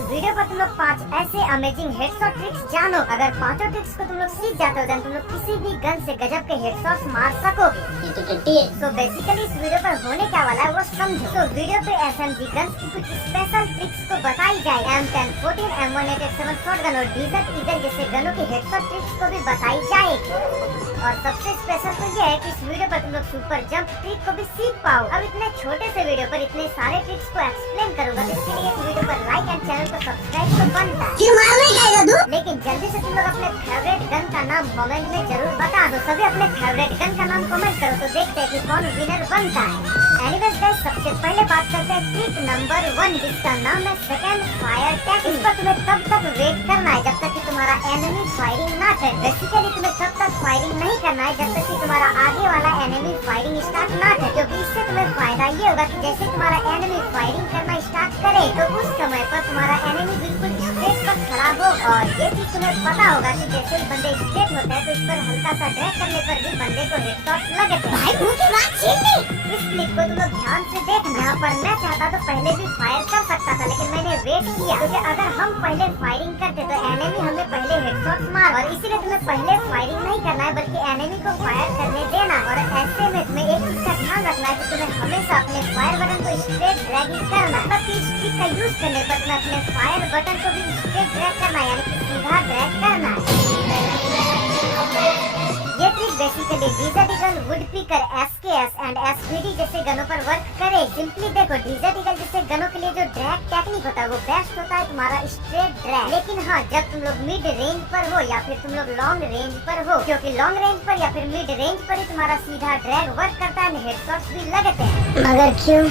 Video पर तुम लोग 5 ऐसे अमेजिंग हेडशॉट ट्रिक्स जानो। अगर पांचों ट्रिक्स को तुम लोग सीख जाते हो तो तुम लोग किसी भी गन से गजब के हेडशॉट्स मार सकोगे। ये तो टट्टी है। तो बेसिकली इस वीडियो पर होने क्या वाला है वो समझो। तो वीडियो पे SMG गन्स की कुछ स्पेशल ट्रिक्स को बताई जाए। M10, 14, M187 शॉटगन और डेजर्ट ईगल जैसे गनों की हेडशॉट ट्रिक्स को भी बताई जाएगी। और सबसे स्पेशल तो ये है कि इस वीडियो पर तुम लोग सुपर जंप ट्रिक को भी सीख पाओ। अब इतने छोटे से वीडियो पर इतने सारे ट्रिक्स को एक्सप्लेन करूंगा, तो इसके लिए इस वीडियो पर लाइक एंड चैनल को सब्सक्राइब तो बनता है। लेकिन जल्दी से तुम लोग अपने फेवरेट गन का नाम कमेंट में जरूर बता दो। सभी अपने फेवरेट गन का नाम कमेंट करो तो देखते हैं कि कौन विनर बनता है। एनीवेज गाइस, सबसे पहले बात करते हैं ट्रिक नंबर 1, जिसका नाम है सेकंड फायर टेक्निक। इस पर तुम्हें तब तक वेट करना है जब तक कि तुम्हारा एनिमी फायरिंग ना करे। बेसिकली तुम्हें तब तक फायरिंग नहीं करना है जब तक कि तुम्हारा आगे वाला एनिमी फायरिंग स्टार्ट ना करे, क्योंकि इससे तुम्हें फायदा ये होगा कि जैसे तुम्हारा एनिमी फायरिंग करना स्टार्ट करे तो उस समय पर तुम्हारा एनिमी बिल्कुल स्ट्रेट पर खड़ा हो। और ये चीज तुम्हें पता होगा कि जैसे बंदे स्ट्रेट होते हैं तो इस पर हल्का सा ड्रैग करने पर भी बंदे को हेडशॉट लगते हैं। इस क्लिप को तुम लोग ध्यान से देखना। यहाँ पर मैं चाहता तो पहले भी फायर कर सकता था, लेकिन मैंने वेट किया क्योंकि अगर हम पहले फायरिंग करते तो एनिमी हमें पहले हेडशॉट मार, और इसीलिए तुम्हें पहले फायरिंग नहीं करना है बल्कि एनिमी को फायर करने देना। और ऐसे में तुम्हें एक चीज का ध्यान रखना है कि तुम्हें हमेशा अपने फायर बटन को स्ट्रेट ड्रैगिंग करना। मतलब इस ट्रिक का यूज करने पर तुम्हें अपने फायर बटन को भी स्ट्रेट ड्रैग करना है, यानी कि सीधा ड्रैग करना है। ये trick basically desert eagle, wood picker, SKS and SVD जैसे गनों पर वर्क करे। सिंपली देखो, डेजर्ट ईगल जैसे गनों के लिए जो ड्रैग टेक्निक होता है वो बेस्ट होता है तुम्हारा स्ट्रेट ड्रैग। लेकिन हाँ, जब तुम लोग मिड रेंज पर हो या फिर तुम लोग लॉन्ग रेंज पर हो, क्योंकि लॉन्ग रेंज पर या फिर मिड रेंज पर ही तुम्हारा सीधा ड्रैग वर्क करता है, हेडशॉट्स भी लगते हैं। मगर क्यों?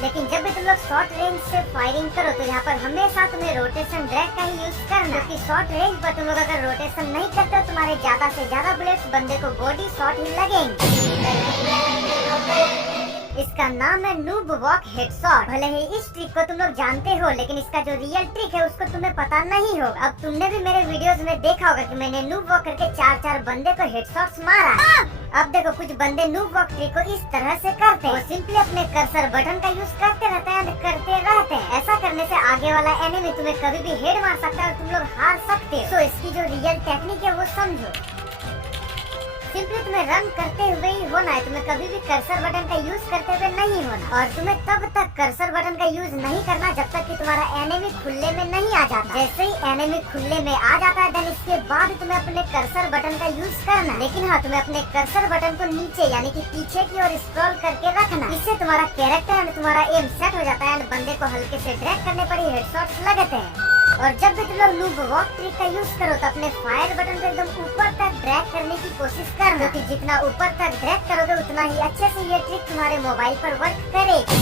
लेकिन जब भी तुम लोग शॉर्ट रेंज से फायरिंग करो तो यहाँ पर हमेशा तुम्हें रोटेशन ड्रैग का ही यूज करना, क्योंकि शॉर्ट रेंज पर तुम लोग अगर रोटेशन नहीं करते तो तुम्हारे ज्यादा से ज्यादा बुलेट्स बंदे को बॉडी शॉट ही लगेंगे। इसका नाम है नूब वॉक हेडशॉट। भले ही इस ट्रिक को तुम लोग जानते हो, लेकिन इसका जो रियल ट्रिक है उसको तुम्हें पता नहीं हो। अब तुमने भी मेरे वीडियोस में देखा होगा कि मैंने नूब वॉक करके 4 बंदे को हेडशॉट्स मारा। अब देखो, कुछ बंदे नूब वॉक ट्रिक को इस तरह से करते हैं, वो सिंपली अपने कर्सर बटन का यूज करते रहते हैं और करते रहते हैं। ऐसा करने से आगे वाला एनिमी तुम्हें कभी भी हेड मार सकता है और तुम लोग हार सकते हो। तो इसकी जो रियल टेक्निक है वो समझो। सिंपली तुम्हें रन करते हुए ही होना है, तुम्हें कभी भी कर्सर बटन का यूज करते हुए नहीं होना। और तुम्हें तब तक कर्सर बटन का यूज नहीं करना जब तक कि तुम्हारा एनिमी खुले में नहीं आ जाता। जैसे ही एनिमी खुले में आ जाता है देन इसके बाद तुम्हें अपने कर्सर बटन का यूज करना। लेकिन हाँ, तुम्हें अपने कर्सर बटन को नीचे यानी कि पीछे की ओर स्क्रॉल करके रखना। इससे तुम्हारा कैरेक्टर एंड तुम्हारा एम सेट हो जाता है एंड बंदे को हल्के से ड्रैग करने पर ही हेडशॉट्स लगते हैं। और जब भी तुम लोग नूब वॉक ट्रिक का यूज करो तो अपने फायर बटन को एकदम ऊपर तक ड्रैग करने की कोशिश करना, क्योंकि जितना ऊपर तक ड्रैग करोगे उतना ही अच्छे से ये ट्रिक तुम्हारे मोबाइल पर वर्क करेगी।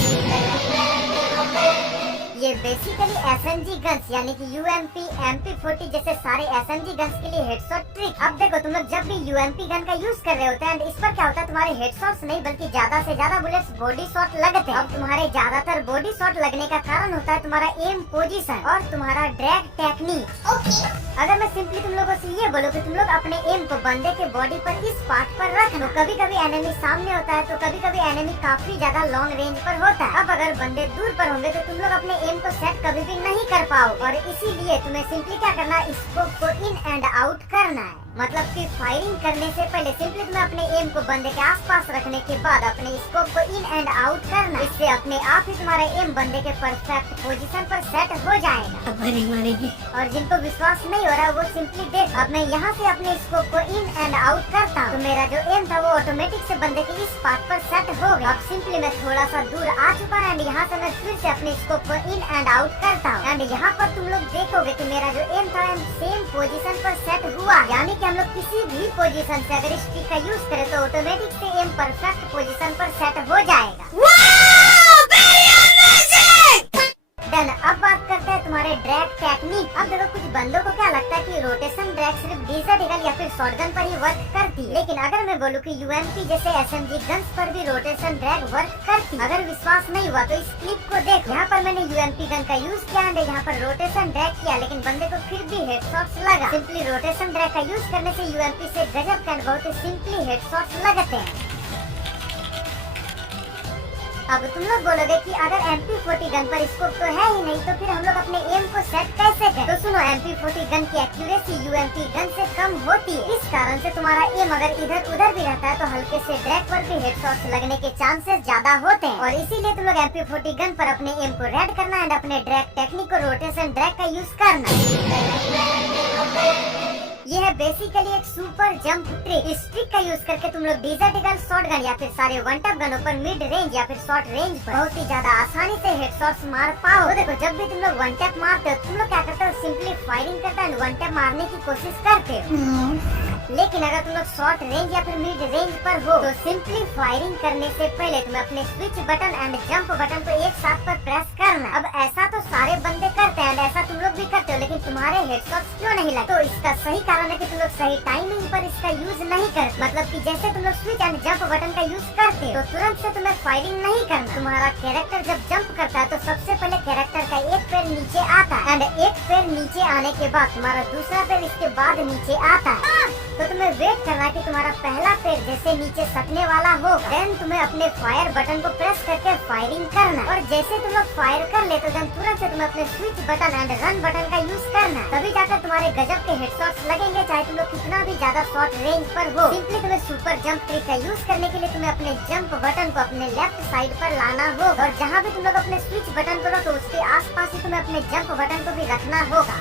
ये बेसिकली SMG गन्स यानी कि UMP, MP40 जैसे सारे SMG गन्स के लिए हेडशॉट ट्रिक। अब देखो, तुम लोग जब भी UMP गन का यूज कर रहे होते हैं, इस पर क्या होता है, तुम्हारे हेडशॉट्स नहीं बल्कि ज्यादा से ज्यादा बुलेट्स बॉडी शॉट लगते हैं। अब तुम्हारे ज्यादातर बॉडी शॉट लगने का कारण होता है तुम्हारा एम पोजीशन और तुम्हारा ड्रैग टेक्निक। अगर मैं सिंपली तुम लोगों से ये बोलूं कि तुम लोग अपने एम को बंदे के बॉडी पर इस पार्ट पर रख लो, कभी कभी एनिमी सामने होता है तो कभी कभी एनिमी काफी ज्यादा लॉन्ग रेंज पर होता है। अब अगर बंदे दूर पर होंगे तो तुम लोग अपने एम को सेट कभी भी नहीं कर पाओ, और इसीलिए तुम्हें सिंपली क्या करना है, स्कोप को इन एंड आउट करना है। मतलब कि फायरिंग करने से पहले सिंपली तुम्हें अपने एम को बंदे के आसपास रखने के बाद अपने स्कोप को इन एंड आउट करना। इससे अपने आप ही तुम्हारा एम बंदे के परफेक्ट पोजीशन पर सेट हो जाएगा। और जिनको विश्वास नहीं हो रहा वो सिंपली देख, अब मैं यहाँ से अपने स्कोप को इन एंड आउट करता हूँ तो मेरा जो एम था वो ऑटोमेटिक से बंदे के इस पार्ट पर सेट हो गया। अब सिंपली मैं थोड़ा सा दूर आ चुका है एंड यहाँ से मैं फिर से अपने स्कोप को इन एंड आउट करता हूँ एंड यहाँ पर तुम लोग देखोगे कि मेरा जो एम था सेम पोजीशन पर सेट हुआ। यानी कि हम लोग किसी भी पोजीशन से अगर इस ट्रिक का यूज करें तो ऑटोमेटिक से एम परफेक्ट पोजीशन पर सेट हो जाएगा। देन अब बात करते हैं तुम्हारे ड्रैग टेक्निक। अब देखो, कुछ बंदों को क्या लगता है कि रोटेशन ड्रैग सिर्फ डेजर्ट ईगल या फिर शॉटगन पर ही वर्क करती है, लेकिन अगर मैं बोलूँ कि UMP जैसे SMG गन्स पर भी रोटेशन ड्रैग वर्क करती है। अगर विश्वास नहीं हुआ तो इस क्लिप को देखो। यहाँ पर मैंने UMP गन का यूज किया एंड यहाँ पर रोटेशन ड्रैग किया, लेकिन बंदे को फिर भी हेडशॉट्स लगा। सिंपली रोटेशन ड्रैग का यूज करने से UMP से गजब का बहुत ही सिंपली हेडशॉट्स लगते हैं। अब तुम लोग बोलोगे कि अगर MP40 गन पर स्कोप तो है ही नहीं, तो फिर हम लोग अपने एम को सेट कैसे करें? तो सुनो, MP40 गन की एक्यूरेसी UMP गन से कम होती है। इस कारण से तुम्हारा एम अगर इधर उधर भी रहता है तो हल्के से ड्रैग पर भी हेडशॉट्स लगने के चांसेस ज्यादा होते हैं। और इसीलिए तुम लोग MP40 गन पर अपने एम को रेड करना एंड अपने ड्रैग टेक्निक को रोटेशन ड्रैग का यूज करना। ये है बेसिकली एक सुपर जंप ट्रिक। इस ट्रिक का यूज करके तुम लोग डेजर्ट ईगल शॉटगन या फिर सारे वन टैप गनों पर मिड रेंज या फिर शॉर्ट रेंज पर बहुत ही ज्यादा आसानी से हेडशॉट्स मार पाओ। तो देखो, जब भी तुम लोग वन टैप मारते हो, तुम लोग क्या करते हो, सिंपली फायरिंग करते हो, वन टैप मारने की कोशिश करते हो। लेकिन अगर तुम लोग शॉर्ट रेंज या फिर मिड रेंज पर हो, तो सिंपली फायरिंग करने से पहले तुम्हें अपने switch button and jump button को एक साथ पर प्रेस करना। अब ऐसा तो सारे बंदे करते हैं, ऐसा तुम लोग भी करते हो, लेकिन तुम्हारे हेडशॉट्स क्यों नहीं लगते? तो इसका सही कारण है कि तुम लोग सही टाइमिंग पर इसका यूज नहीं करते। मतलब कि जैसे तुम लोग स्विच एंड जंप बटन का यूज करते हो, तो तुरंत से तुम्हें फायरिंग नहीं करना। तुम्हारा कैरेक्टर जब जंप करता है, तो सबसे पहले कैरेक्टर का एक पैर नीचे आता है एंड एक पैर नीचे आने के बाद तुम्हारा दूसरा पैर इसके बाद नीचे आता है। तो तुम्हें वेट करना कि तुम्हारा पहला पैर जैसे नीचे सटने वाला हो, देन तुम्हें अपने फायर बटन को प्रेस करके फायरिंग करना। और जैसे तुम लोग फायर कर ले, तो देन तुरंत से तुम्हें अपने switch button and run button का यूज करना। तभी जाकर तुम्हारे गजब के हेडशॉट्स लगेंगे, चाहे तुम लोग कितना भी ज्यादा शॉर्ट रेंज पर हो। सिंपली तुम्हें सुपर जंप ट्रिक का यूज करने के लिए तुम्हें अपने जंप बटन को अपने लेफ्ट साइड पर लाना होगा। और जहाँ भी तुम लोग अपने स्विच बटन को रखो, उसके आसपास ही तुम्हें अपने जंप बटन को भी रखना होगा।